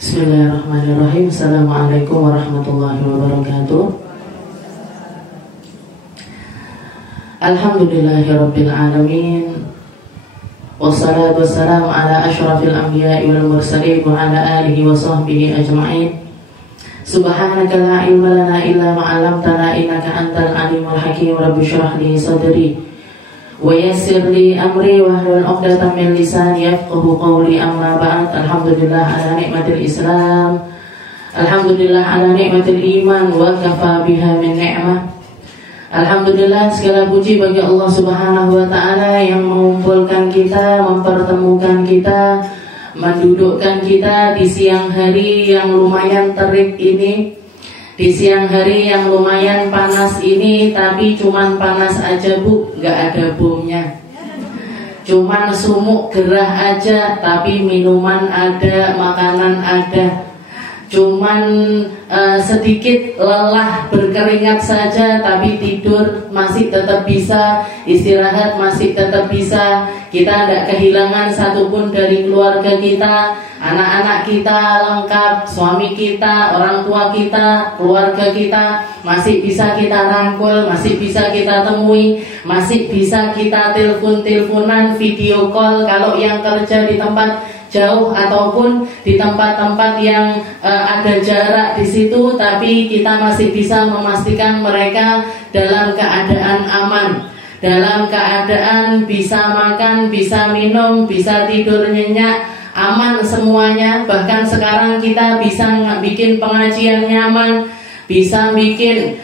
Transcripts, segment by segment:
Bismillahirrahmanirrahim. Assalamualaikum warahmatullahi wabarakatuh. Alhamdulillahirabbil alamin. Wassalatu wassalamu ala asyrafil anbiya'i wal mursalin wa ala alihi wa sahbihi ajma'in. Subhanaka la ilma lana illa ma 'allamtana innaka antal alimul hakim. Rabbi shrah li sadri wa yassir li amri wahlul 'uqdatam min lisani yafqahu qawli. Amma ba'd. Alhamdulillah ala nikmatil Islam, alhamdulillah ala nikmatil iman, wa kafa biha min ni'mah. Alhamdulillah, segala puji bagi Allah Subhanahu wa ta'ala yang mengumpulkan kita, mempertemukan kita, mendudukkan kita di siang hari yang lumayan terik ini, di siang hari yang lumayan panas ini. Tapi cuman panas aja bu, gak ada bomnya. Cuman sumuk gerah aja, tapi minuman ada, makanan ada. Cuman sedikit lelah berkeringat saja, tapi tidur masih tetap bisa, istirahat masih tetap bisa. Kita tidak kehilangan satupun dari keluarga kita, anak-anak kita lengkap, suami kita, orang tua kita, keluarga kita masih bisa kita rangkul, masih bisa kita temui, masih bisa kita telepon-teleponan, video call kalau yang kerja di tempat jauh ataupun di tempat-tempat yang ada jarak di situ, tapi kita masih bisa memastikan mereka dalam keadaan aman, dalam keadaan bisa makan, bisa minum, bisa tidur nyenyak, aman semuanya. Bahkan sekarang kita bisa bikin pengajian nyaman, bisa bikin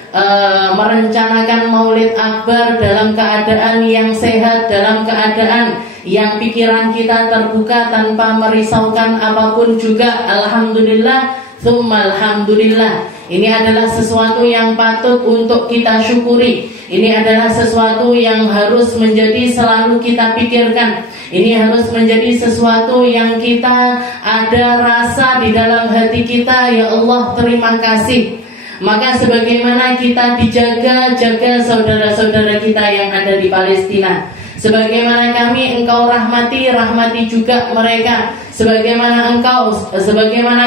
merencanakan maulid akbar dalam keadaan yang sehat, dalam keadaan yang pikiran kita terbuka tanpa merisaukan apapun juga. Alhamdulillah, tsumma alhamdulillah. Ini adalah sesuatu yang patut untuk kita syukuri. Ini adalah sesuatu yang harus menjadi selalu kita pikirkan. Ini harus menjadi sesuatu yang kita ada rasa di dalam hati kita. Ya Allah, terima kasih. Maka sebagaimana kita jaga saudara-saudara kita yang ada di Palestina, sebagaimana kami engkau rahmati, rahmati juga mereka. Sebagaimana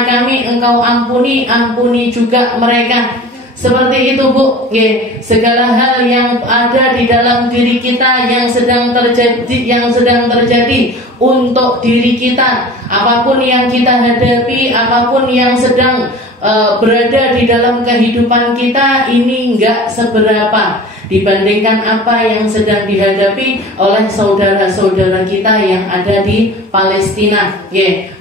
kami engkau ampuni, ampuni juga mereka. Seperti itu bu, segala hal yang ada di dalam diri kita yang sedang terjadi untuk diri kita, apapun yang kita hadapi, apapun yang sedang berada di dalam kehidupan kita, ini enggak seberapa dibandingkan apa yang sedang dihadapi oleh saudara-saudara kita yang ada di Palestina.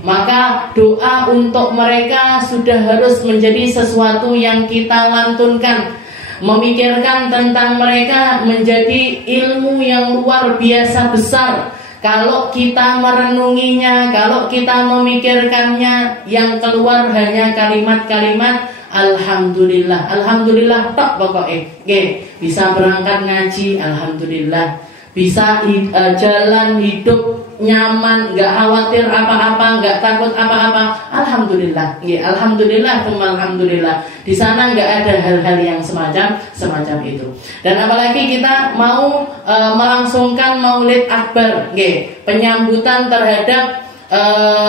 Maka doa untuk mereka sudah harus menjadi sesuatu yang kita lantunkan. Memikirkan tentang mereka menjadi ilmu yang luar biasa besar. Kalau kita merenunginya, kalau kita memikirkannya, yang keluar hanya kalimat-kalimat alhamdulillah. Alhamdulillah tak pokoknya. Bisa berangkat ngaji, alhamdulillah. Bisa jalan hidup nyaman, nggak khawatir apa-apa, nggak takut apa-apa, alhamdulillah. Alhamdulillah, alhamdulillah. Di sana nggak ada hal-hal yang semacam itu. Dan apalagi kita mau melangsungkan Maulid Akbar, penyambutan terhadap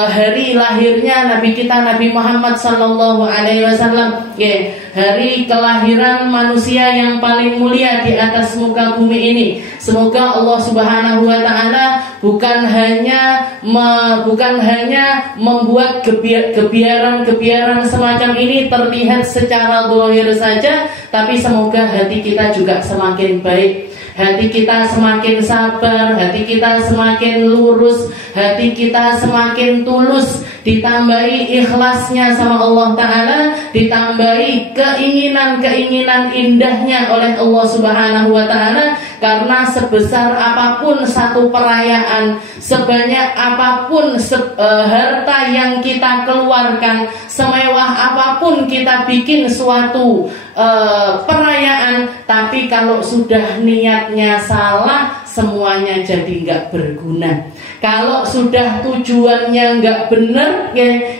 hari lahirnya Nabi kita Nabi Muhammad sallallahu alaihi wasallam, hari kelahiran manusia yang paling mulia di atas muka bumi ini. Semoga Allah Subhanahu wa taala bukan hanya membuat kebiaran semacam ini terlihat secara zahir saja, tapi semoga hati kita juga semakin baik, hati kita semakin sabar, hati kita semakin lurus, hati kita semakin tulus, ditambahi ikhlasnya sama Allah Ta'ala, ditambahi keinginan-keinginan indahnya oleh Allah Subhanahu wa Ta'ala. Karena sebesar apapun satu perayaan, sebanyak apapun harta yang kita keluarkan, semewah apapun kita bikin suatu perayaan, tapi kalau sudah niatnya salah, semuanya jadi nggak berguna. Kalau sudah tujuannya nggak benar,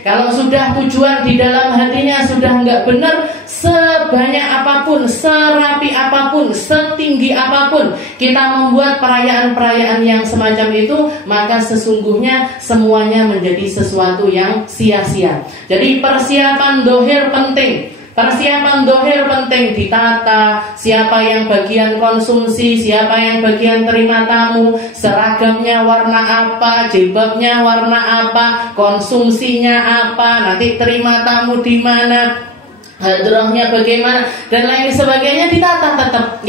kalau sudah tujuan di dalam hatinya sudah nggak benar, sebanyak apapun, serapi apapun, setinggi apapun kita membuat perayaan-perayaan yang semacam itu, maka sesungguhnya semuanya menjadi sesuatu yang sia-sia. Jadi persiapan dohir penting. Persiapan dohir penting ditata, siapa yang bagian konsumsi, siapa yang bagian terima tamu, seragamnya warna apa, jilbabnya warna apa, konsumsinya apa, nanti terima tamu di mana, hadrohnya bagaimana, dan lain sebagainya ditata tetap.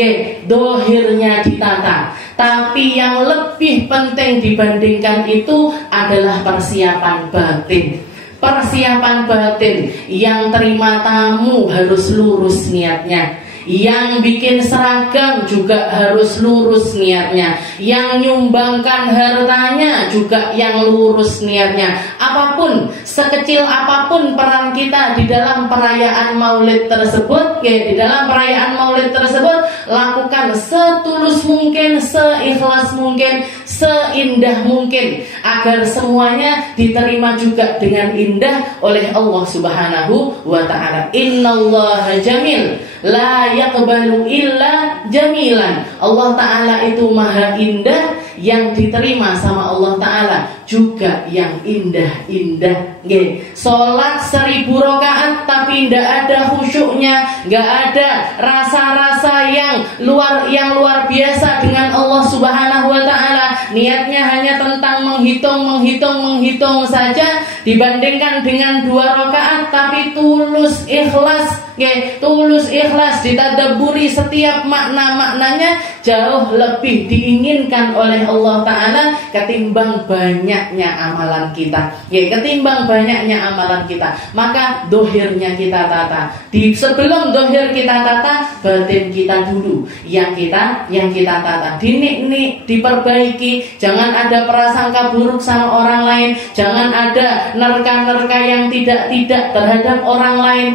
Dohirnya ditata. Tapi yang lebih penting dibandingkan itu adalah persiapan batin. Persiapan batin, yang terima tamu harus lurus niatnya, yang bikin seragam juga harus lurus niatnya, yang nyumbangkan hartanya juga yang lurus niatnya. Apapun, sekecil apapun peran kita di dalam perayaan maulid tersebut, di dalam perayaan maulid tersebut, lakukan setulus mungkin, seikhlas mungkin, seindah mungkin, agar semuanya diterima juga dengan indah oleh Allah Subhanahu wa ta'ala. Innallaha jamil, la yaqbalu illa jamilan. Allah Ta'ala itu maha indah, yang diterima sama Allah Ta'ala juga yang indah-indah. Sholat 1000 rakaat tapi tidak ada khusyuknya, nggak ada rasa-rasa yang luar biasa dengan Allah Subhanahu wa ta'ala. Niatnya hanya tentang menghitung saja, dibandingkan dengan 2 rakaat tapi tulus ikhlas, tulus ikhlas, ditadaburi setiap makna-maknanya, jauh lebih diinginkan oleh Allah Ta'ala ketimbang banyaknya amalan kita. Ketimbang banyaknya amalan kita, maka dohirnya kita tata. Sebelum dohir kita tata, batin kita dulu yang kita tata. Dinik-nik, diperbaiki. Jangan ada prasangka buruk sama orang lain. Jangan ada nerka-nerka yang tidak terhadap orang lain.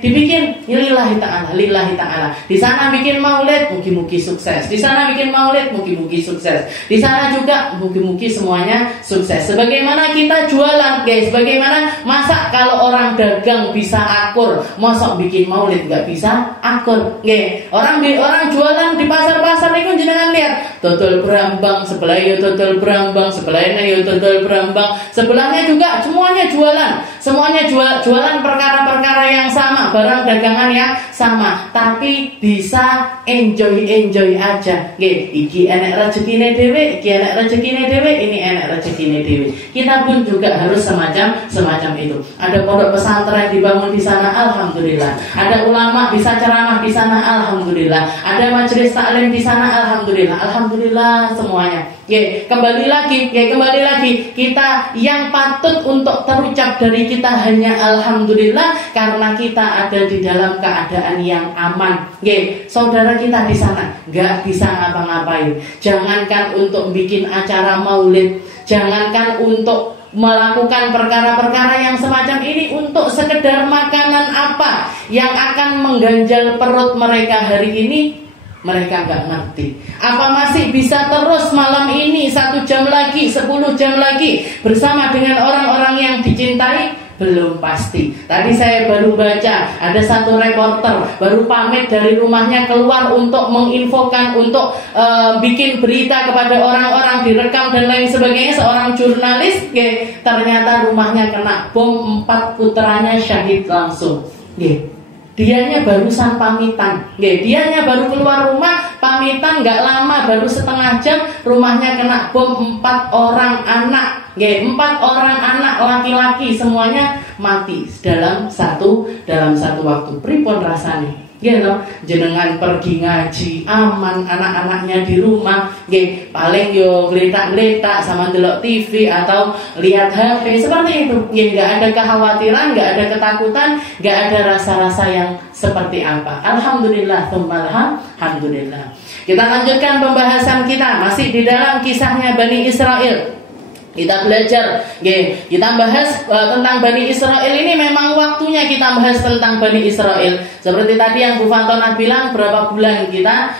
Dibikin lillahi ta'ala. Di sana bikin maulid, mugi-mugi sukses. Di sana bikin maulid, mugi-mugi sukses. Di sana juga mugi-mugi semuanya sukses. Sebagaimana kita jualan, guys. Bagaimana, masa kalau orang dagang bisa akur, mosok bikin maulid nggak bisa akur? Orang jualan di pasar-pasar itu jenengan lihat, dodol berambang sebelah yo dodol berambang, sebelahnya yo dodol berambang, sebelahnya juga semuanya jualan. Semuanya jualan perkara-perkara yang sama, barang dagangan yang sama, tapi bisa enjoy aja. Iki enek rezekine dhewe, iki enek rezekine dhewe, ini enek rezekine dhewe. Kita pun juga harus semacam itu. Ada pondok pesantren dibangun di sana, alhamdulillah. Ada ulama bisa ceramah di sana, alhamdulillah. Ada majelis taklim di sana, alhamdulillah. Alhamdulillah semuanya. Kembali lagi kita yang patut untuk terucap dari kita hanya alhamdulillah, karena kita ada di dalam keadaan yang aman. Saudara kita di sana nggak bisa ngapa-ngapain. Jangankan untuk bikin acara maulid, jangankan untuk melakukan perkara-perkara yang semacam ini, untuk sekedar makanan apa yang akan mengganjal perut mereka hari ini, mereka nggak ngerti. Apa masih bisa terus malam ini 1 jam lagi, 10 jam lagi bersama dengan orang-orang yang dicintai? Belum pasti. Tadi saya baru baca ada satu reporter baru pamit dari rumahnya keluar untuk menginfokan, untuk bikin berita kepada orang-orang, direkam dan lain sebagainya. Seorang jurnalis, ternyata rumahnya kena bom, 4 putranya syahid langsung. Dianya barusan pamitan, dianya baru keluar rumah pamitan, nggak lama, baru setengah jam rumahnya kena bom, 4 orang anak, 4 orang anak laki-laki semuanya mati dalam satu waktu. Pripun rasane? Jenengan pergi ngaji aman, anak-anaknya di rumah, paling yo gletak-gletak sama delok TV atau lihat HP seperti itu. Nggak ada kekhawatiran, nggak ada ketakutan, nggak ada rasa-rasa yang seperti apa. Alhamdulillah, alhamdulillah. Kita lanjutkan pembahasan kita masih di dalam kisahnya Bani Israel. Kita belajar, kita bahas tentang Bani Israel ini. Memang waktunya kita bahas tentang Bani Israel. Seperti tadi yang Bu Fantona bilang, berapa bulan kita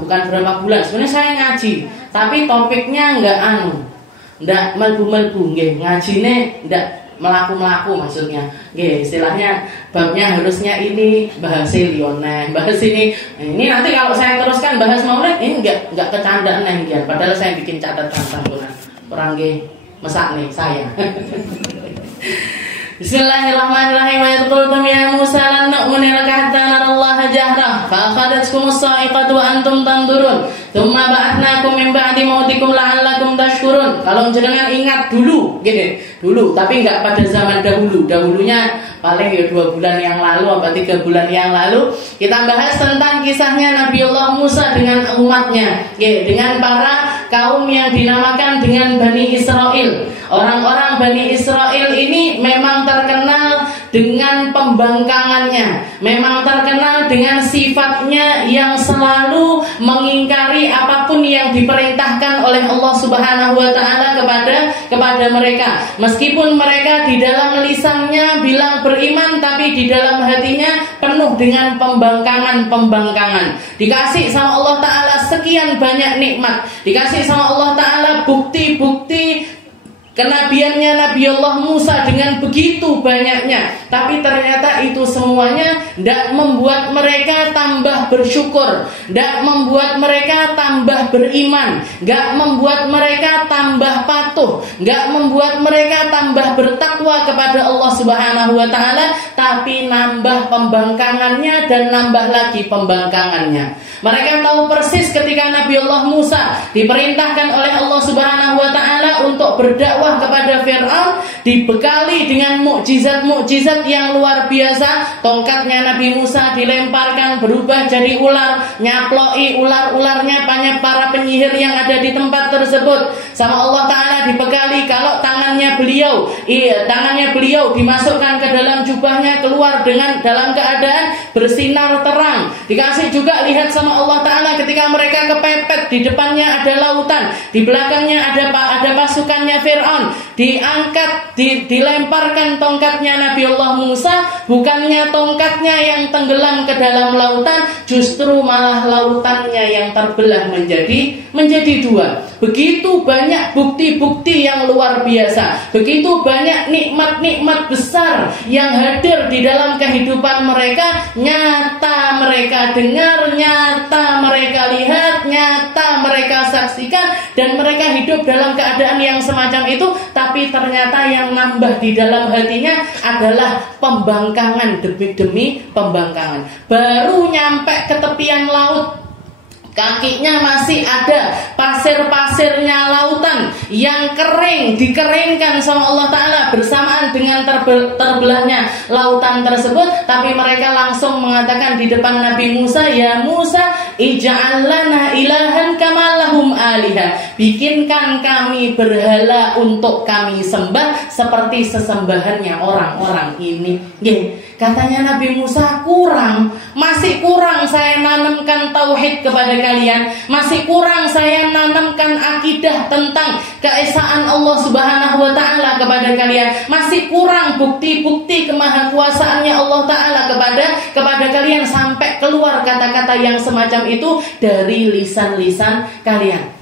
bukan berapa bulan. Sebenarnya saya ngaji, tapi topiknya enggak melbu-melbu, ngajine enggak melaku maksudnya. Nggih, istilahnya babnya harusnya ini bahas lioneh, bahas ini. Ini nanti kalau saya teruskan bahas maulid ini enggak kecandaan nggih. Padahal saya bikin catatan sampuran. Orang nggih mesak nih saya. Bismillahirrahmanirrahim. Wa yaqultum ya Musa lan nu'mina laka hatta narallaha jahra fa akhadhatkumus sa'iqatu wa antum tanzurun tsumma ba'athnakum min ba'di mautikum la'allakum tashkurun. Kalau jenengan ingat dulu gini, dulu tapi enggak pada zaman dahulu. Dahulunya paling ya 2 bulan yang lalu atau 3 bulan yang lalu kita bahas tentang kisahnya Nabiullah Musa dengan umatnya, dengan para kaum yang dinamakan dengan Bani Israel. Orang-orang Bani Israel ini memang terkenal dengan pembangkangannya, memang terkenal dengan sifatnya yang selalu mengingkari apapun yang diperintahkan oleh Allah Subhanahu wa taala kepada mereka. Meskipun mereka di dalam lisannya bilang beriman, tapi di dalam hatinya penuh dengan pembangkangan. Dikasih sama Allah taala sekian banyak nikmat, dikasih sama Allah taala bukti-bukti kenabiannya Nabiullah Musa dengan begitu banyaknya, tapi ternyata itu semuanya tidak membuat mereka tambah bersyukur, tidak membuat mereka tambah beriman, tidak membuat mereka tambah patuh, tidak membuat mereka tambah bertakwa kepada Allah Subhanahu wa taala, tapi nambah pembangkangannya dan nambah lagi pembangkangannya. Mereka tahu persis ketika Nabiullah Musa diperintahkan oleh Allah Subhanahu wa taala untuk berdakwah kepada Fir'aun, dibekali dengan mukjizat-mukjizat yang luar biasa. Tongkatnya Nabi Musa dilemparkan berubah jadi ular, nyaploi ular-ularnya banyak para penyihir yang ada di tempat tersebut. Sama Allah taala dibekali kalau tangannya beliau dimasukkan ke dalam jubahnya, keluar dengan dalam keadaan bersinar terang. Dikasih juga lihat sama Allah taala ketika mereka kepepet, di depannya ada lautan, di belakangnya ada pasukannya Fir'aun. Diangkat, dilemparkan tongkatnya Nabiullah Musa, bukannya tongkatnya yang tenggelam ke dalam lautan, justru malah lautannya yang terbelah menjadi 2. Begitu banyak bukti-bukti yang luar biasa, begitu banyak nikmat-nikmat besar yang hadir di dalam kehidupan mereka, nyata mereka dengar, nyata mereka lihat, nyata mereka saksikan, dan mereka hidup dalam keadaan yang semacam itu. Tapi ternyata yang nambah di dalam hatinya adalah pembangkangan demi pembangkangan. Baru nyampe ke tepian laut, kakinya masih ada pasir-pasirnya lautan yang kering, dikeringkan sama Allah taala bersamaan dengan terbelahnya lautan tersebut. Tapi mereka langsung mengatakan di depan Nabi Musa, ya Musa, ij'al lana ilahan kama lahum alihah, bikinkan kami berhala untuk kami sembah seperti sesembahannya orang-orang ini. Katanya Nabi Musa, masih kurang saya nanamkan tauhid kepada kalian, masih kurang saya nanamkan akidah tentang keesaan Allah Subhanahu wa taala kepada kalian, masih kurang bukti-bukti kemahakuasaannya Allah taala kepada kalian, sampai keluar kata-kata yang semacam itu dari lisan-lisan kalian.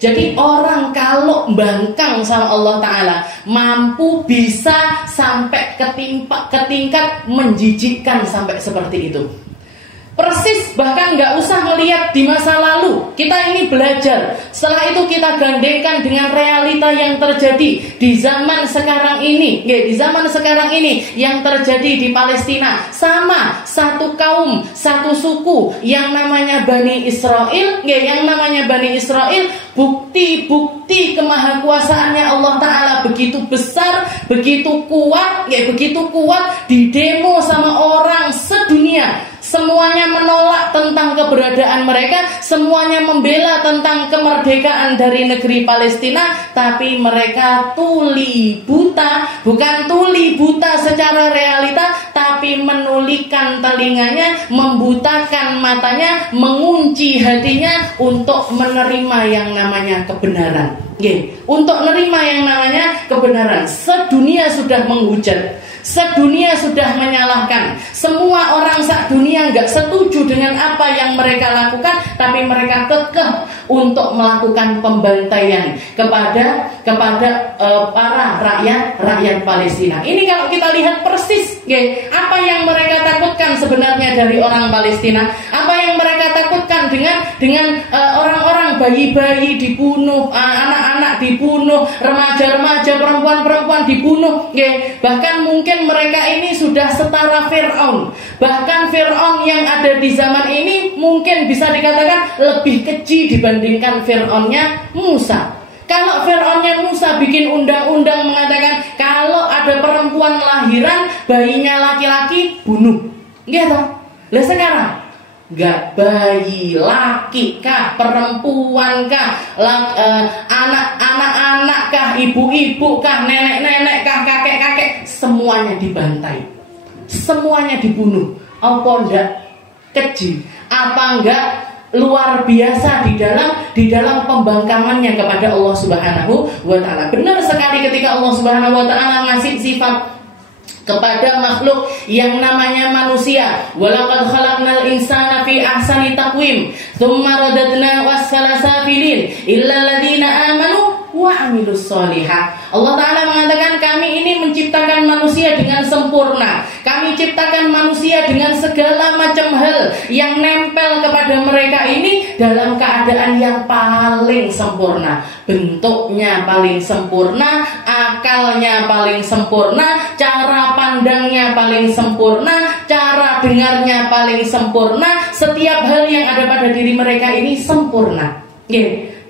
Jadi orang kalau bangkang sama Allah taala mampu bisa sampai ke tingkat menjijikkan sampai seperti itu. Persis, bahkan nggak usah melihat di masa lalu. Kita ini belajar. Setelah itu kita gandengkan dengan realita yang terjadi di zaman sekarang ini. Di zaman sekarang ini yang terjadi di Palestina. Sama, satu kaum, satu suku yang namanya Bani Israel. Yang namanya Bani Israel, bukti-bukti kemahakuasaannya Allah Ta'ala begitu besar, begitu kuat, didemo sama orang sedunia. Semuanya menolak tentang keberadaan mereka, semuanya membela tentang kemerdekaan dari negeri Palestina, tapi mereka tuli buta, bukan tuli buta secara realita, tapi menulikan telinganya, membutakan matanya, mengunci hatinya untuk menerima yang namanya kebenaran. Untuk menerima yang namanya kebenaran. Sedunia sudah menghujat, Sedunia sudah menyalahkan. Semua orang dunia nggak setuju dengan apa yang mereka lakukan, tapi mereka kekeh untuk melakukan pembantaian kepada para rakyat Palestina. Ini kalau kita lihat persis, apa yang mereka takutkan sebenarnya dari orang Palestina, apa yang mereka takutkan dengan orang-orang, bayi-bayi dibunuh, anak-anak dibunuh, remaja-remaja, perempuan-perempuan dibunuh. Bahkan mungkin mereka ini sudah setara Fir'aun. Bahkan Fir'aun yang ada di zaman ini mungkin bisa dikatakan lebih keji dibandingkan Fir'aunnya Musa. Kalau Fir'aunnya Musa bikin undang-undang mengatakan kalau ada perempuan lahiran, bayinya laki-laki, bunuh. Gitu. Lah sekarang enggak, bayi laki kah, perempuan kah, anak-anak kah, ibu-ibu kah, nenek-nenek kah, kakek-kakek, semuanya dibantai, semuanya dibunuh. Apa enggak keji? Apa enggak luar biasa di dalam pembangkangannya kepada Allah Subhanahu wa taala? Benar sekali ketika Allah Subhanahu wa taala ngasih sifat kepada makhluk yang namanya manusia. Walaqad khalaqnal insana fi ahsani taqwim, tsumma radadnahu asfala safilin illa alladziina amanu wa 'amilus sholihat. Allah Ta'ala mengatakan kami ini menciptakan manusia dengan sempurna. Kami ciptakan manusia dengan segala macam hal yang nempel kepada mereka ini dalam keadaan yang paling sempurna. Bentuknya paling sempurna, akalnya paling sempurna, cara pandangnya paling sempurna, cara dengarnya paling sempurna. Setiap hal yang ada pada diri mereka ini sempurna.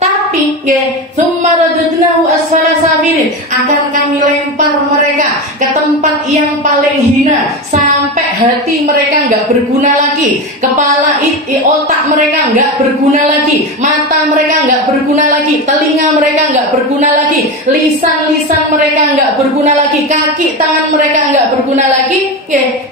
Tapi tsumma radadnahu asfala safilin, akan kami lempar mereka ke tempat yang paling hina, sampai hati mereka nggak berguna lagi, kepala otak mereka nggak berguna lagi, mata mereka nggak berguna lagi, telinga mereka nggak berguna lagi, lisan mereka nggak berguna lagi, kaki tangan mereka nggak berguna lagi.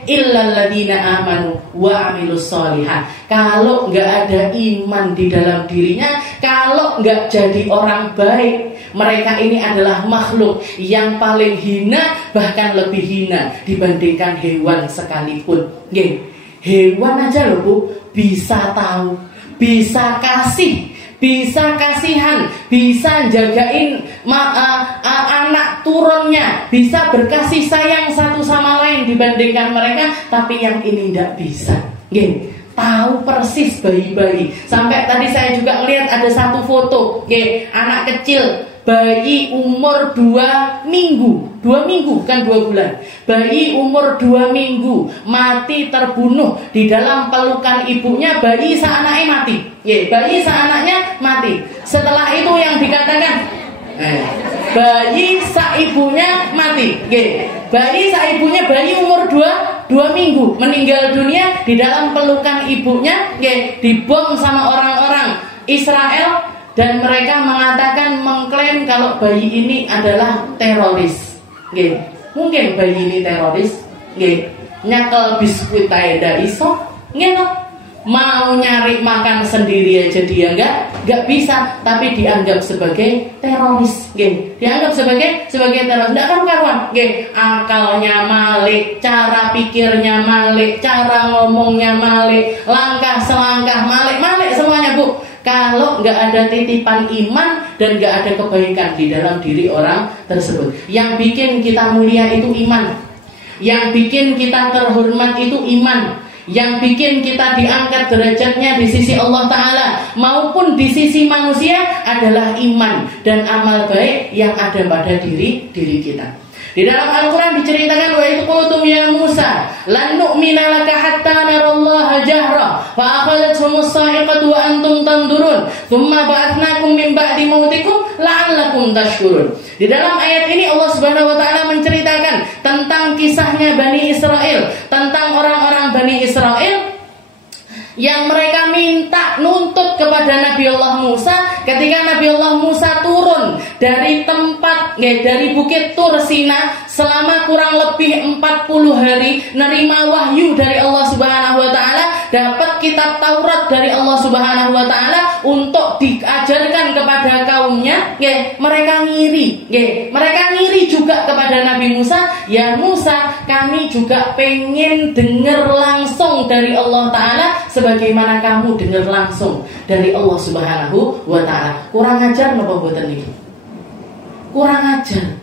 Illal ladzina amanu wa 'amilus sholihat. Kalau nggak ada iman di dalam dirinya, kalau nggak jadi orang baik, mereka ini adalah makhluk yang paling hina, bahkan lebih hina dibandingkan hewan sekalipun. Hewan aja loh Bu, bisa tahu, bisa kasih, bisa kasihan, bisa jagain anak turunnya, bisa berkasih sayang satu sama lain dibandingkan mereka. Tapi yang ini tidak bisa. Tahu persis bayi-bayi. Sampai tadi saya juga melihat ada satu foto, anak kecil, bayi umur 2 minggu, 2 minggu bukan 2 bulan. Bayi umur 2 minggu mati terbunuh di dalam pelukan ibunya. Bayi seanaknya mati. Bayi seanaknya mati. Setelah itu yang dikatakan bayi saibunya mati. Bayi saibunya, bayi umur 2 minggu meninggal dunia di dalam pelukan ibunya, dibom sama orang-orang Israel, dan mereka mengklaim kalau bayi ini adalah teroris. Mungkin bayi ini teroris, nyakel biskuit ae ndak iso, mau nyari makan sendiri aja dia nggak bisa, tapi dianggap sebagai teroris, dianggap sebagai teroris, nggak karuan, akalnya malik, cara pikirnya malik, cara ngomongnya malik, langkah selangkah malik semuanya Bu. Kalau nggak ada titipan iman dan nggak ada kebaikan di dalam diri orang tersebut. Yang bikin kita mulia itu iman, yang bikin kita terhormat itu iman, yang bikin kita diangkat derajatnya di sisi Allah Ta'ala maupun di sisi manusia adalah iman dan amal baik yang ada pada diri kita. Di dalam Al-Quran diceritakan, wa idh qultum ya Musa lan nu'mina laka hatta narallaha jahra fa akhadhathumus sa'iqatu wa antum tanzurun thumma ba'atsnakum min ba'di mautikum la'allakum tashkurun. Di dalam ayat ini Allah Subhanahu wa taala menceritakan tentang kisahnya Bani Israel, tentang orang-orang Bani Israel yang mereka minta nuntut kepada Nabi Allah Musa ketika Nabi Allah Musa turun dari tempat, dari Bukit Tur Sina selama kurang lebih 40 hari, nerima wahyu dari Allah Subhanahu wa taala, dapat kitab Taurat dari Allah Subhanahu wa taala untuk diajarkan kepada kaumnya. mereka ngiri, mereka ngiri juga kepada Nabi Musa. Ya Musa, kami juga pengen dengar langsung dari Allah Ta'ala sebagaimana kamu dengar langsung dari Allah Subhanahu wa Ta'ala. Kurang ajar napa mboten niki? Kurang ajar.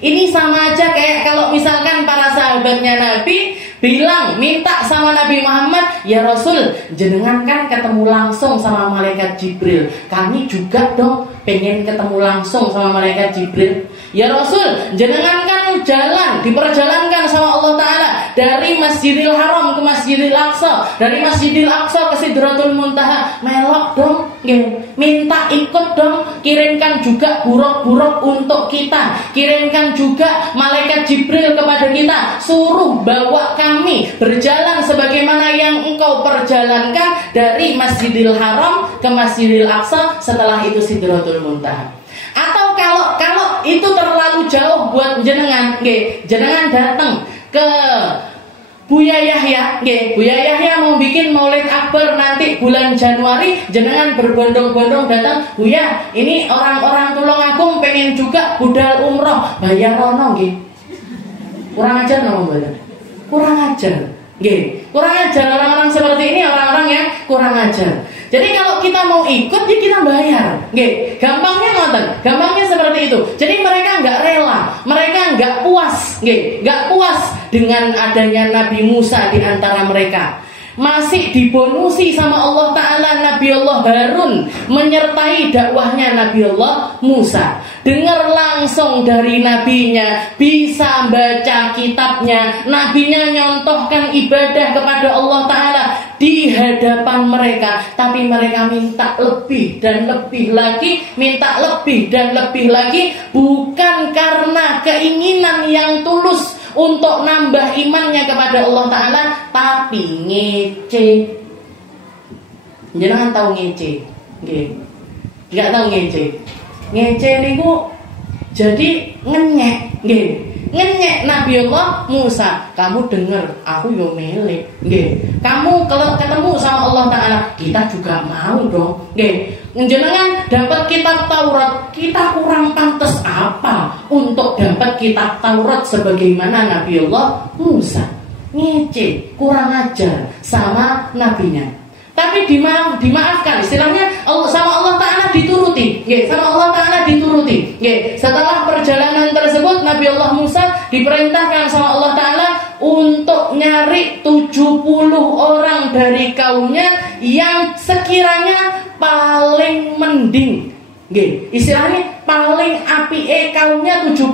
Ini sama aja kayak kalau misalkan para sahabatnya Nabi bilang, minta sama Nabi Muhammad, ya Rasul, jenengan kan ketemu langsung sama malaikat Jibril, kami juga dong pengen ketemu langsung sama malaikat Jibril. Ya Rasul, jenengan kan jalan, diperjalankan sama Allah Ta'ala dari Masjidil Haram ke Masjidil Aqsa, dari Masjidil Aqsa ke Sidratul Muntaha, melok dong, minta ikut dong, kirimkan juga buruk-buruk untuk kita, kirimkan juga malaikat Jibril kepada kita, suruh bawa kami berjalan sebagaimana yang engkau perjalankan dari Masjidil Haram ke Masjidil Aqsa, setelah itu Sidratul Muntaha. Atau kalau itu terlalu jauh buat jenengan, jenengan datang ke Buya Yahya, Buya Yahya mau bikin Maulid Akbar nanti bulan Januari, jenengan berbondong-bondong datang, Buya, ini orang-orang Tulungagung pengen juga budal umroh, bayar rono nggih. Kurang ajar napa mboten? Kurang ajar. Kurang ajar orang-orang seperti ini, orang-orang yang kurang ajar. Jadi kalau kita mau ikut, ya kita bayar. Gampangnya ngoten, gampangnya seperti itu. Jadi mereka nggak rela, mereka nggak puas, nggak puas dengan adanya Nabi Musa di antara mereka. Masih dibonusi sama Allah Ta'ala Nabi Allah Harun menyertai dakwahnya Nabi Allah Musa. Dengar langsung dari nabinya, bisa baca kitabnya, nabinya nyontohkan ibadah kepada Allah Ta'ala di hadapan mereka. Tapi mereka minta lebih dan lebih lagi, minta lebih dan lebih lagi, bukan karena keinginan yang tulus untuk nambah imannya kepada Allah Ta'ala, tapi ngece. Jangan tahu ngece, nggak tahu ngece. Ngece niku jadi ngenyek, ngenyek Nabi Allah Musa. Kamu dengar, aku yo melek, kamu kalau ketemu sama Allah Ta'ala, kita juga mau dong, Jenengan dapat kitab Taurat, kita kurang pantas apa untuk dapat kitab Taurat sebagaimana Nabi Allah Musa? Ngece, kurang ajar sama nabinya. Tapi dimaafkan, istilahnya sama Allah Ta'ala dituruti, sama Allah Ta'ala dituruti. Setelah perjalanan tersebut, Nabi Allah Musa diperintahkan sama Allah Ta'ala untuk nyari 70 orang dari kaumnya yang sekiranya paling mending, istilahnya paling apike kaumnya 70,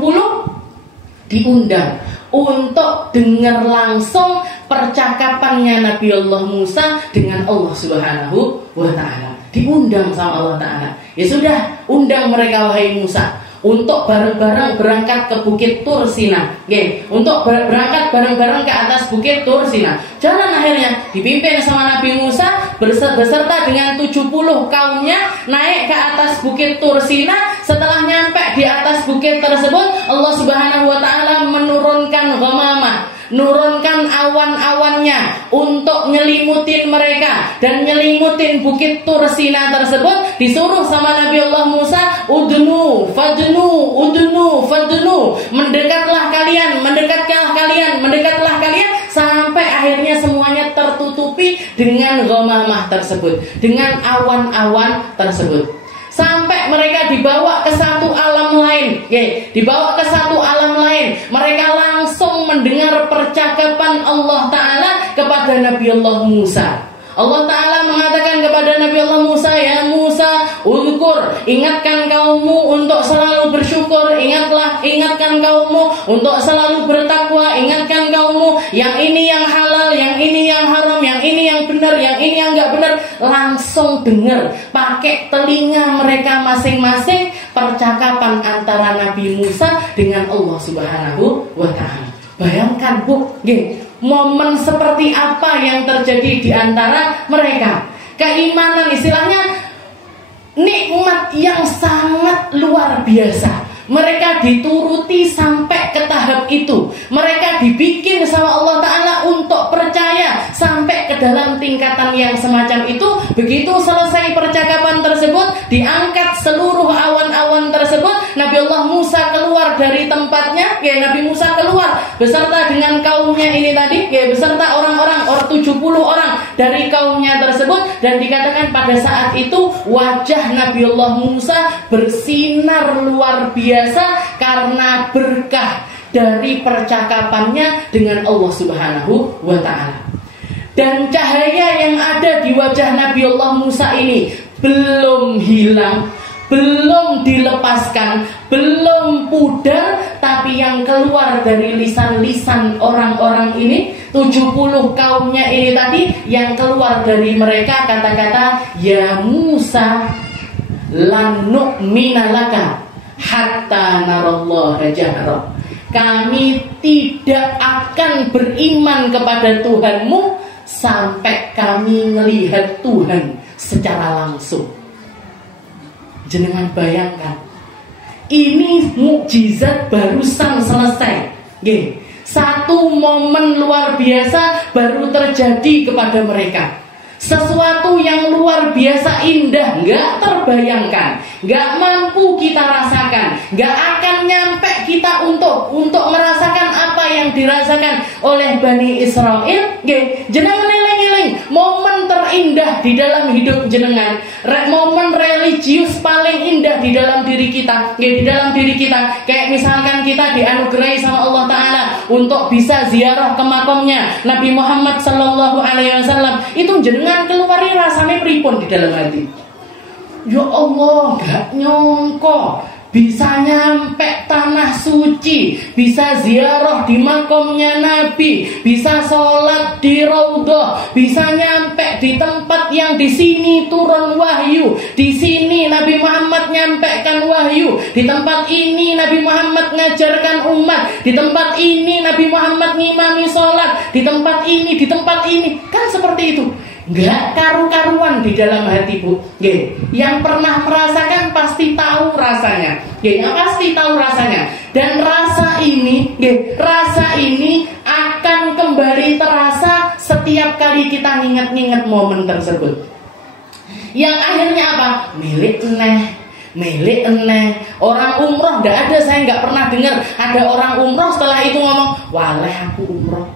diundang untuk dengar langsung percakapannya Nabi Allah Musa dengan Allah Subhanahu wa Ta'ala. Diundang sama Allah Ta'ala. Ya sudah, undang mereka wahai Musa untuk bareng-bareng berangkat ke Bukit Tur Sina, untuk berangkat bareng-bareng ke atas Bukit Tur Sina. Jalan akhirnya dipimpin sama Nabi Musa beserta dengan 70 kaumnya naik ke atas Bukit Tur Sina. Setelah nyampe di atas bukit tersebut, Allah Subhanahu wa Ta'ala menurunkan ghamamah, nurunkan awan-awannya untuk nyelimutin mereka dan nyelimutin Bukit Tur Sina tersebut. Disuruh sama Nabi Allah Musa, udnu fadnu, udnu fadnu, mendekatlah kalian, mendekatlah kalian, sampai akhirnya semuanya tertutupi dengan ghamamah tersebut, dengan awan-awan tersebut. Sampai mereka dibawa ke satu alam lain, dibawa ke satu alam lain. Mereka langsung mendengar percakapan Allah Ta'ala kepada Nabi Allah Musa. Allah Ta'ala mengatakan kepada Nabi Allah Musa, ya Musa, uzkur, ingatkan kaummu untuk selalu bersyukur, ingatkan kaummu untuk selalu bertakwa, ingatkan kaummu yang ini yang halal, yang ini yang haram, yang ini yang benar, yang ini yang enggak benar. Langsung dengar, pakai telinga mereka masing-masing percakapan antara Nabi Musa dengan Allah Subhanahu wa Ta'ala. Bayangkan Bu, momen seperti apa yang terjadi di antara mereka. Keimanan, istilahnya nikmat yang sangat luar biasa. Mereka dituruti sampai ke tahap itu. Mereka dibikin sama Allah Ta'ala untuk percaya sampai ke dalam tingkatan yang semacam itu. Begitu selesai percakapan tersebut, diangkat seluruh awan-awan dari tempatnya, Nabi Musa keluar beserta dengan kaumnya ini tadi, beserta orang-orang 70 orang dari kaumnya tersebut, dan dikatakan pada saat itu wajah Nabiullah Musa bersinar luar biasa karena berkah dari percakapannya dengan Allah Subhanahu wa ta'ala. Dan cahaya yang ada di wajah Nabiullah Musa ini belum hilang, belum dilepaskan, belum pudar, tapi yang keluar dari lisan-lisan orang-orang ini, 70 kaumnya ini tadi, yang keluar dari mereka kata-kata, ya Musa, lan nu'mina laka hatta narallaha jahra. Kami tidak akan beriman kepada Tuhanmu sampai kami melihat Tuhan secara langsung. Jenengan bayangkan, ini mukjizat barusan selesai. Satu momen luar biasa baru terjadi kepada mereka. Sesuatu yang luar biasa indah, gak terbayangkan, gak mampu kita rasakan, gak akan nyampe kita untuk merasakan apa yang dirasakan oleh Bani Israel. Jenengan eling-eling momen terindah di dalam hidup jenengan, momen religius paling indah di dalam diri kita, di dalam diri kita. Kayak misalkan kita dianugerahi sama Allah Ta'ala untuk bisa ziarah ke makamnya Nabi Muhammad Sallallahu Alaihi Wasallam, itu jenengan keluari rasanya pripun di dalam hati. Ya Allah, gak nyongko bisa nyampe tanah suci, bisa ziarah di makamnya Nabi, bisa sholat di Raudhah, bisa nyampe di tempat yang di sini turun wahyu, di sini Nabi Muhammad nyampaikan wahyu, di tempat ini Nabi Muhammad ngajarkan umat, di tempat ini Nabi Muhammad ngimami sholat, di tempat ini, kan seperti itu. Gak karu-karuan di dalam hati, Bu. Yang pernah merasakan pasti tahu rasanya. Yang pasti tahu rasanya. Dan rasa ini akan kembali terasa setiap kali kita nginget-nginget momen tersebut. Yang akhirnya apa? Milik eneh. Orang umroh nggak ada, saya nggak pernah dengar ada orang umroh setelah itu ngomong, waleh aku umroh.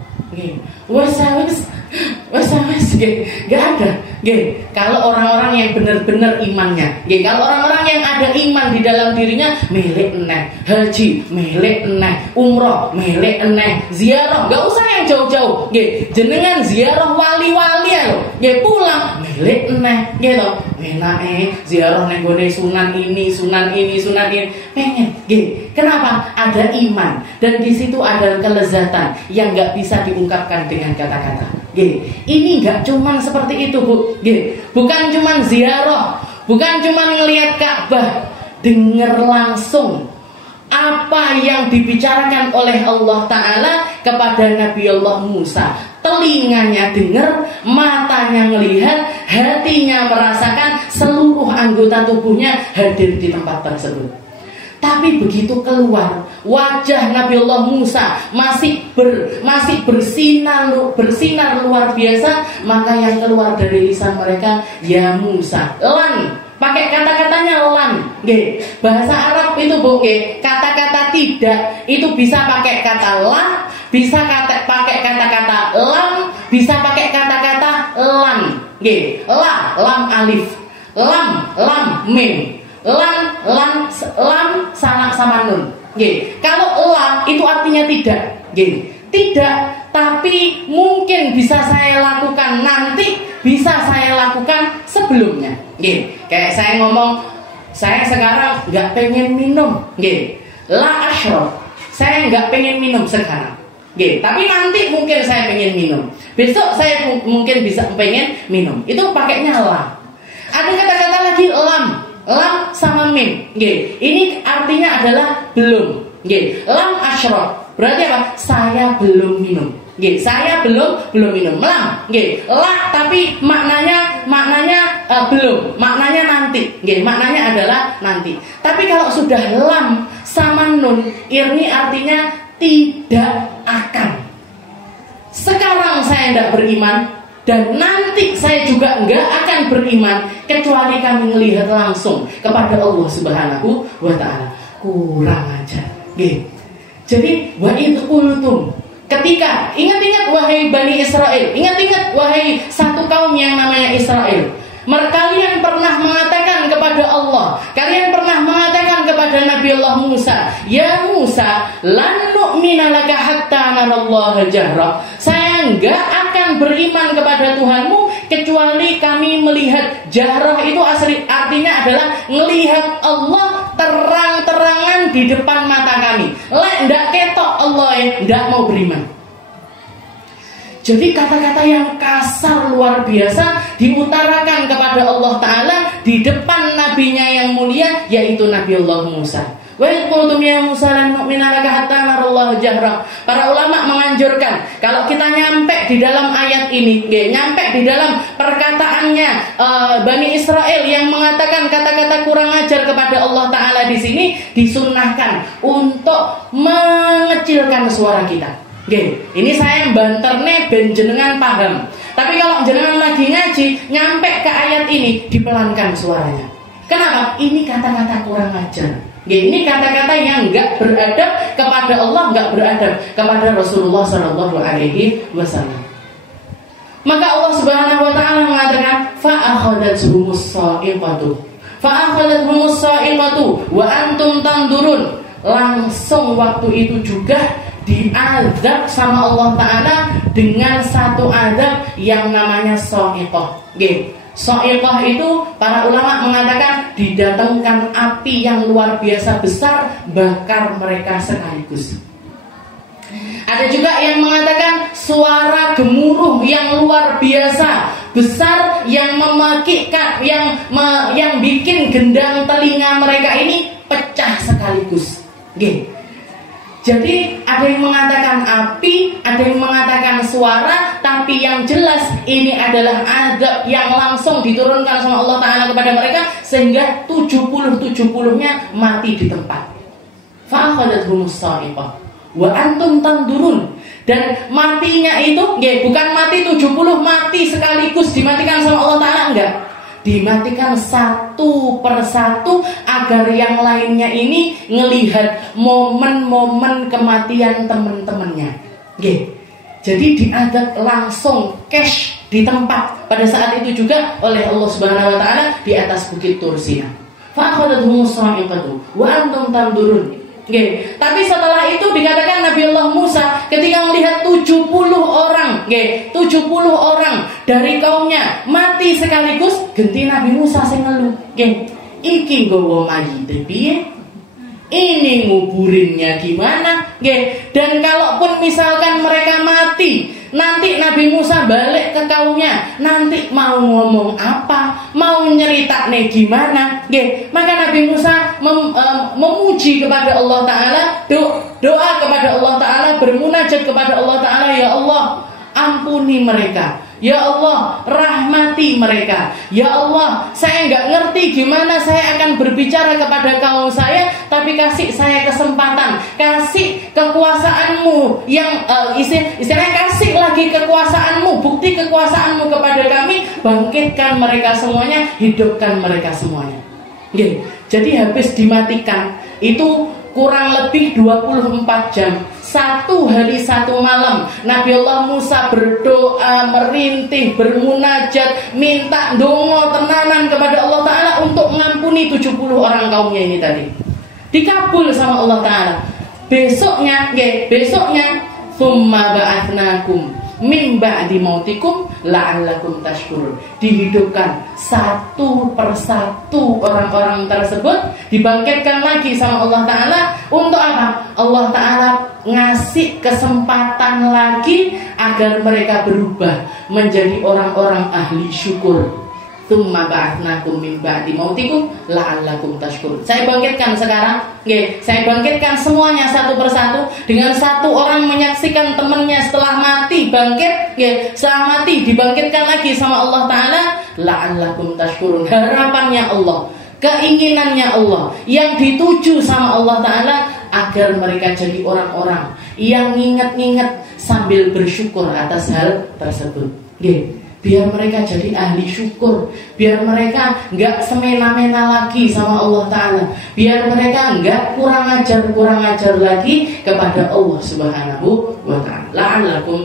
Wes gak ada. Kalau orang-orang yang benar-benar imannya, kalau orang-orang yang ada iman di dalam dirinya, milik eneh, haji milik eneh, umroh milik eneh, ziarah gak usah yang jauh-jauh, jenengan ziarah wali-wali loh, pulang milik eneh, enake ziarah ning gone sunan ini, pengen. Kenapa? Ada iman, dan di situ ada kelezatan yang gak bisa diungkapkan dengan kata-kata. Ini gak cuman seperti itu, Bu. Bukan cuman ziarah, bukan cuman ngelihat Ka'bah, dengar langsung apa yang dibicarakan oleh Allah Ta'ala kepada Nabi Allah Musa. Telinganya dengar, matanya ngelihat, hatinya merasakan, seluruh anggota tubuhnya hadir di tempat tersebut. Tapi begitu keluar, wajah Nabi Allah Musa masih bersinar luar biasa, maka yang keluar dari lisan mereka, ya Musa, lan, pakai kata-katanya lan. Bahasa Arab itu, Bu, kata-kata tidak itu bisa pakai kata la, bisa pakai kata-kata lam, bisa pakai kata-kata lan. La, lam alif, lam mim. Lam sama nun. Kalau lam itu artinya tidak. Tidak, tapi mungkin bisa saya lakukan nanti, bisa saya lakukan sebelumnya. Kayak saya ngomong, saya sekarang nggak pengen minum. La ashrab, saya nggak pengen minum sekarang. Tapi nanti mungkin saya pengen minum. Besok saya mungkin bisa pengen minum. Itu pakainya la. Ada kata-kata lagi lam sama mim. Ini artinya adalah belum. Lam ashrab berarti apa? Saya belum minum. Saya belum minum. Lam. La tapi maknanya belum. Maknanya nanti. Maknanya adalah nanti. Tapi kalau sudah lam sama nun, ini artinya tidak akan. Sekarang saya tidak beriman, dan nanti saya juga enggak akan beriman kecuali kami melihat langsung kepada Allah Subhanahu wa Ta'ala. Kurang ajar. Jadi wa idh qultum, ketika ingat-ingat wahai Bani Israel, ingat-ingat wahai satu kaum yang namanya Israel, kalian pernah mengatakan kepada Allah, kalian pernah mengatakan kepada Nabi Allah Musa, ya Musa, lan nu'mina laka hatta narallaha jahra, saya enggak akan beriman kepada Tuhanmu kecuali kami melihat. Jahrah itu artinya adalah melihat Allah terang-terangan di depan mata kami. Lek ndak ketok Allah ndak mau beriman. Jadi kata-kata yang kasar luar biasa diutarakan kepada Allah Ta'ala di depan nabinya yang mulia, yaitu Nabi Allah Musa. Wa qultum ya Musa lan nu'mina laka hatta narallaha jahra. Para ulama menganjurkan kalau kita nyampe di dalam ayat ini, nyampe di dalam perkataannya Bani Israel yang mengatakan kata-kata kurang ajar kepada Allah Ta'ala di sini, disunnahkan untuk mengecilkan suara kita. Ini saya banterne ben jenengan paham. Tapi kalau jenengan lagi ngaji, nyampe ke ayat ini, dipelankan suaranya. Kenapa? Ini kata-kata kurang ajar. Ini kata-kata yang enggak beradab kepada Allah, enggak beradab kepada Rasulullah Sallallahu Alaihi Wasallam. Maka Allah Subhanahu Wa Taala mengatakan, fa'akhadathhumus sa'iqatu wa antum tandurun. Langsung waktu itu juga diazab sama Allah Ta'ala dengan satu azab yang namanya sa'iqah. Sa'iqah itu para ulama mengatakan didatangkan api yang luar biasa besar, bakar mereka sekaligus. Ada juga yang mengatakan suara gemuruh yang luar biasa besar yang memekikkan, yang bikin gendang telinga mereka ini pecah sekaligus. Jadi ada yang mengatakan api, ada yang mengatakan suara, tapi yang jelas ini adalah azab yang langsung diturunkan sama Allah Ta'ala kepada mereka, sehingga 70-70-nya mati di tempat. Fa'akhadathhumus sa'iqah wa antum tandurun. Dan matinya itu bukan mati 70 mati sekaligus dimatikan sama Allah Ta'ala, enggak. Dimatikan satu persatu agar yang lainnya ini ngelihat momen-momen kematian teman-temannya. Jadi diadab langsung cash di tempat pada saat itu juga oleh Allah Subhanahu Wa Taala di atas bukit Tur Sina. Fa'akhadathhumus sa'iqatu wa antum tandurun. Tapi setelah itu dikatakan Nabi Allah Musa ketika melihat 70 orang, 70 orang dari kaumnya mati sekaligus, genti Nabi Musa sing ngeluh, iki nggawa mayite piye? Ini nguburinnya gimana? Dan kalaupun misalkan mereka mati, nanti Nabi Musa balik ke kaumnya, nanti mau ngomong apa? Mau nyeritakne gimana? Maka Nabi Musa memuji kepada Allah Ta'ala, doa kepada Allah Ta'ala, bermunajat kepada Allah Ta'ala, ya Allah, ampuni mereka. Ya Allah, rahmati mereka. Ya Allah, saya nggak ngerti gimana saya akan berbicara kepada kaum saya, tapi kasih saya kesempatan, kasih kekuasaanmu yang istilahnya kasih lagi kekuasaanmu, bukti kekuasaanmu kepada kami, bangkitkan mereka semuanya, hidupkan mereka semuanya. Jadi habis dimatikan itu kurang lebih 24 jam, 1 hari 1 malam Nabi Allah Musa berdoa, merintih, bermunajat, minta dongo tenanan kepada Allah Ta'ala untuk mengampuni 70 orang kaumnya ini tadi. Dikabul sama Allah Ta'ala. Besoknya tsumma ba'atsnakum min ba'di mautikum la'allakum tashkurun. Dihidupkan satu persatu orang-orang tersebut, dibangkitkan lagi sama Allah Ta'ala. Untuk apa? Allah Ta'ala ngasih kesempatan lagi agar mereka berubah menjadi orang-orang ahli syukur. Tsumma ba'atsnakum min ba'di mautikum la'allakum tashkurun. Saya bangkitkan sekarang, saya bangkitkan semuanya satu persatu, dengan satu orang menyaksikan temannya setelah mati bangkit, setelah mati dibangkitkan lagi sama Allah Ta'ala, la'allakum tashkurun. Harapannya Allah, keinginannya Allah yang dituju sama Allah Ta'ala agar mereka jadi orang-orang yang nginget-nginget sambil bersyukur atas hal tersebut. biar mereka jadi ahli syukur, biar mereka nggak semena-mena lagi sama Allah Ta'ala, biar mereka nggak kurang ajar lagi kepada Allah Subhanahu wa Ta'ala. La'allakum